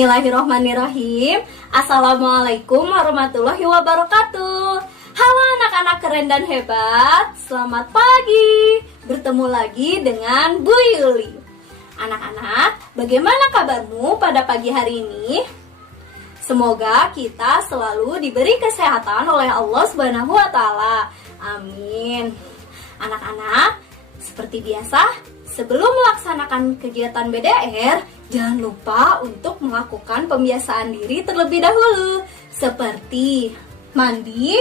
Bismillahirrahmanirrahim. Assalamualaikum warahmatullahi wabarakatuh. Halo anak-anak keren dan hebat, selamat pagi. Bertemu lagi dengan Bu Yuli. Anak-anak, bagaimana kabarmu pada pagi hari ini? Semoga kita selalu diberi kesehatan oleh Allah Subhanahu wa Ta'ala. Amin. Anak-anak, seperti biasa, sebelum melaksanakan kegiatan BDR, jangan lupa untuk melakukan pembiasaan diri terlebih dahulu, seperti mandi,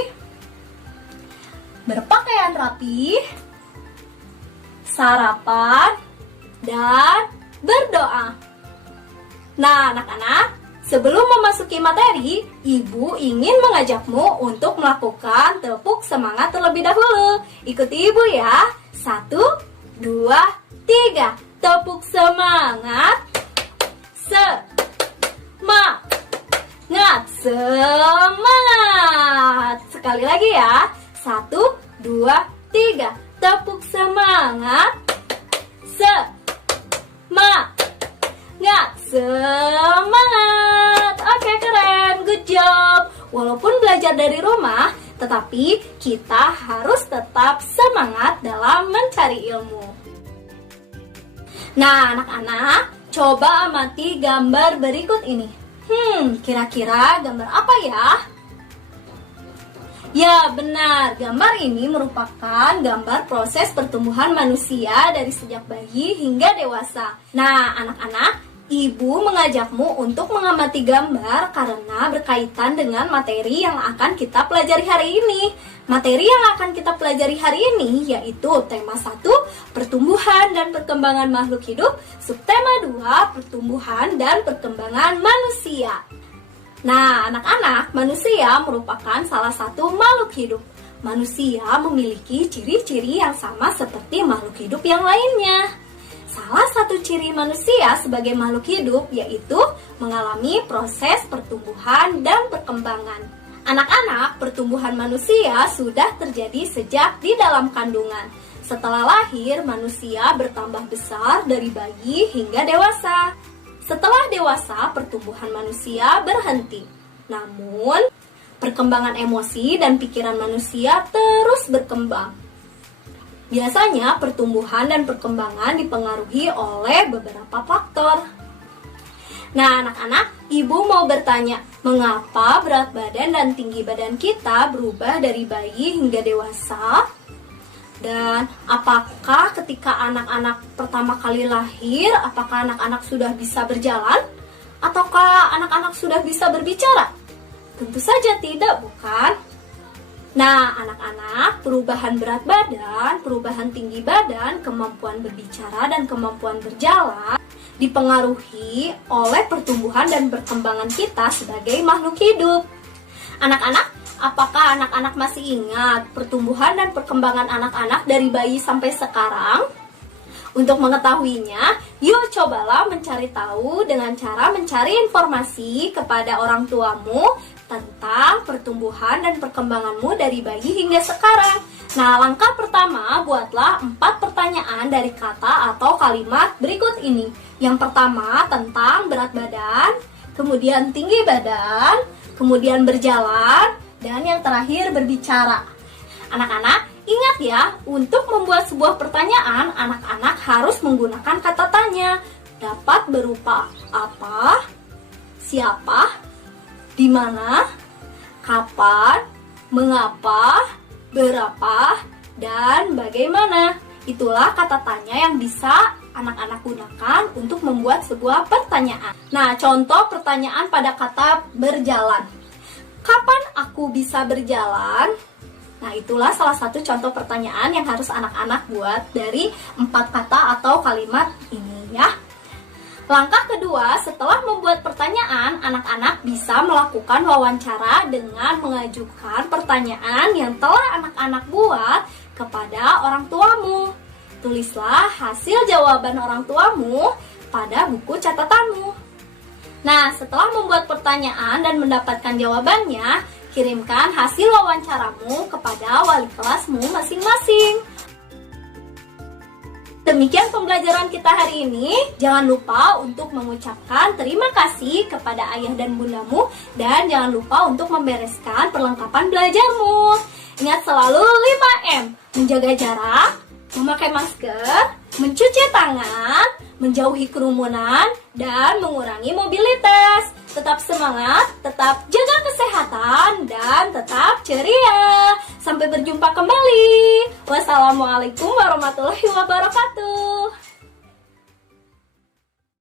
berpakaian rapi, sarapan, dan berdoa. Nah, anak-anak, sebelum memasuki materi, Ibu ingin mengajakmu untuk melakukan tepuk semangat terlebih dahulu. Ikuti Ibu ya. 1, 2, 3. Tepuk semangat. Semangat. Sekali lagi ya. 1, 2, 3. Tepuk semangat. Semangat. Oke, keren. Good job. Walaupun belajar dari rumah, tetapi kita harus tetap semangat dalam mencari ilmu. Nah, anak-anak, coba amati gambar berikut ini. Kira-kira gambar apa ya? Ya, benar. Gambar ini merupakan gambar proses pertumbuhan manusia dari sejak bayi hingga dewasa. Nah, anak-anak, Ibu mengajakmu untuk mengamati gambar karena berkaitan dengan materi yang akan kita pelajari hari ini. Materi yang akan kita pelajari hari ini yaitu tema 1, pertumbuhan dan perkembangan makhluk hidup, subtema 2, pertumbuhan dan perkembangan manusia. Nah, anak-anak, manusia merupakan salah satu makhluk hidup. Manusia memiliki ciri-ciri yang sama seperti makhluk hidup yang lainnya. Salah satu ciri manusia sebagai makhluk hidup yaitu mengalami proses pertumbuhan dan perkembangan. Anak-anak, pertumbuhan manusia sudah terjadi sejak di dalam kandungan. Setelah lahir, manusia bertambah besar dari bayi hingga dewasa. Setelah dewasa, pertumbuhan manusia berhenti. Namun, perkembangan emosi dan pikiran manusia terus berkembang. Biasanya, pertumbuhan dan perkembangan dipengaruhi oleh beberapa faktor. Nah, anak-anak, Ibu mau bertanya, mengapa berat badan dan tinggi badan kita berubah dari bayi hingga dewasa? Dan apakah ketika anak-anak pertama kali lahir, apakah anak-anak sudah bisa berjalan? Ataukah anak-anak sudah bisa berbicara? Tentu saja tidak, bukan? Nah, anak-anak, perubahan berat badan, perubahan tinggi badan, kemampuan berbicara, dan kemampuan berjalan dipengaruhi oleh pertumbuhan dan perkembangan kita sebagai makhluk hidup. Anak-anak, apakah anak-anak masih ingat pertumbuhan dan perkembangan anak-anak dari bayi sampai sekarang? Untuk mengetahuinya, yuk cobalah mencari tahu dengan cara mencari informasi kepada orang tuamu tentang pertumbuhan dan perkembanganmu dari bayi hingga sekarang. Nah, langkah pertama, buatlah 4 pertanyaan dari kata atau kalimat berikut ini. Yang pertama, tentang berat badan, kemudian tinggi badan, kemudian berjalan, dan yang terakhir berbicara. Anak-anak, ingat ya, untuk membuat sebuah pertanyaan, anak-anak harus menggunakan kata tanya. Dapat berupa apa, siapa, di mana, kapan, mengapa, berapa, dan bagaimana. Itulah kata tanya yang bisa anak-anak gunakan untuk membuat sebuah pertanyaan. Nah, contoh pertanyaan pada kata berjalan. Kapan aku bisa berjalan? Nah, itulah salah satu contoh pertanyaan yang harus anak-anak buat dari 4 kata atau kalimat ini ya. Langkah kedua, setelah membuat pertanyaan, anak-anak bisa melakukan wawancara dengan mengajukan pertanyaan yang telah anak-anak buat kepada orang tuamu. Tulislah hasil jawaban orang tuamu pada buku catatanmu. Nah, setelah membuat pertanyaan dan mendapatkan jawabannya, kirimkan hasil wawancaramu kepada wali kelasmu masing-masing. Demikian pembelajaran kita hari ini. Jangan lupa untuk mengucapkan terima kasih kepada ayah dan bundamu, dan jangan lupa untuk membereskan perlengkapan belajarmu. Ingat selalu 5M, menjaga jarak, memakai masker, mencuci tangan, menjauhi kerumunan, dan mengurangi mobilitas. Tetap semangat, tetap jaga kesehatan, dan tetap ceria. Sampai berjumpa kembali. Wassalamualaikum warahmatullahi wabarakatuh.